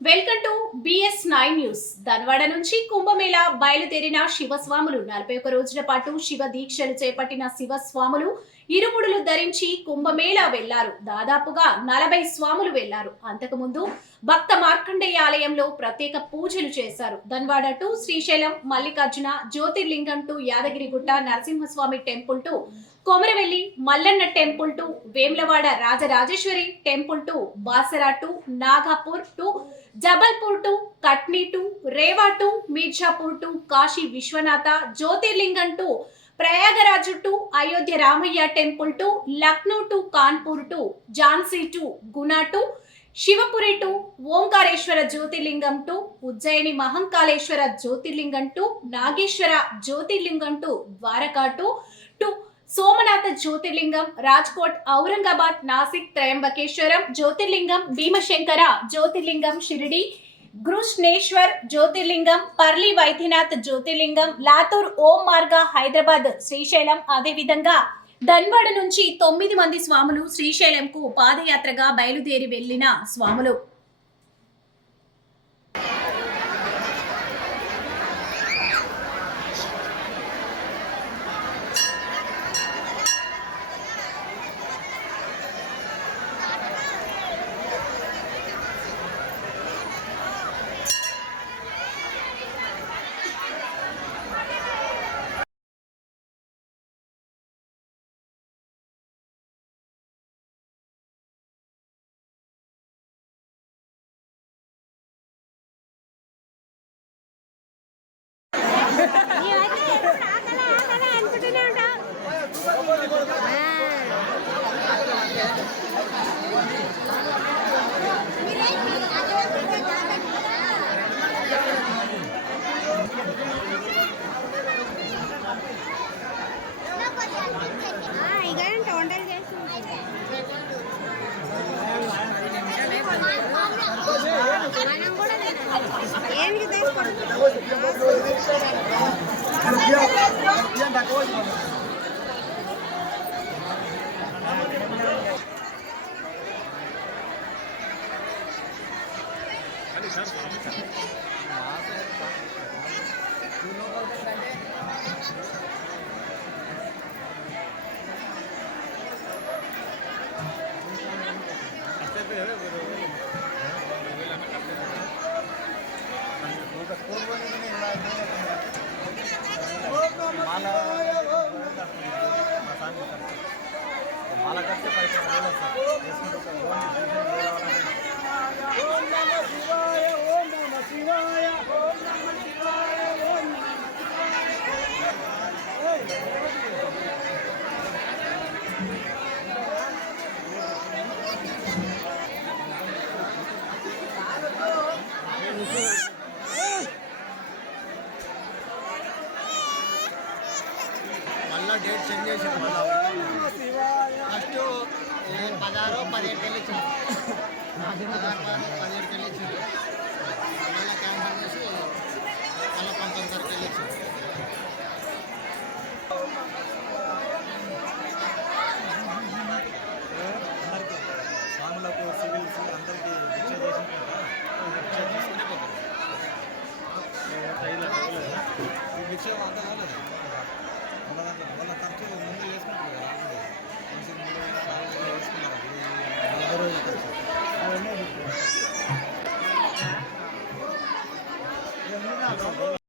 Welcome to BS nine news. Dhanwada నుంచి కుంభమేళ బయలుదేరిన శివస్వాములు. నలభై ఒక రోజుల పాటు శివ దీక్షలు చేపట్టిన శివస్వాములు ఇరుముడులు ధరించి కుంభమేళా వెళ్ళారు దాదాపుగా నలభై స్వాములు వెళ్ళారు అంతకుముందు భక్త మార్కండేయ ఆలయంలో ప్రత్యేక పూజలు చేశారు. Dhanwada to Srisailam Mallikarjuna Jyotirlingam to Yadagirigutta Narasimhaswamy temple to Komaravelli Mallanna temple to Vemulawada Rajarajeshwari temple to Basara to Nagpur to Jabalpur to Katni to Rewa to Mirzapur to Kashi Vishwanatha Jyotirlingam to Prayagraj to Ayodhya Ramayya temple to Lucknow to Kanpur to Jhansi to Guna to Shivpuri to Omkareshwar Jyotirlingam to Ujjaini Mahakaleshwar Jyotirlingam to Nageshwar Jyotirlingam to Dwarka to to Somnath Jyotirlingam Rajkot Aurangabad Nashik త్రయంబకేశ్వరం జ్యోతిర్లింగం భీమశంకర జ్యోతిర్లింగం షిరిడి గృష్ణేశ్వర్ జ్యోతిర్లింగం పర్లి వైద్యనాథ్ జ్యోతిర్లింగం లాతూర్ ఓం మార్గ హైదరాబాద్ శ్రీశైలం. అదేవిధంగా ధన్వాడ నుంచి తొమ్మిది మంది స్వాములు శ్రీశైలంకు పాదయాత్రగా బయలుదేరి వెళ్ళిన స్వాములు. ఇగంట వంటలు చేసి మనం కూడా ఏంటి తీసుకోండి మళ్ళా డేట్ చేంజ్ చేసాను మళ్ళీ పదహారు పదిహేడు వెళ్ళి ఇచ్చారు. పదహారు పదహారు పదిహేడుకి వెళ్ళి ఇచ్చారు. మళ్ళీ క్యాన్సల్ చేసి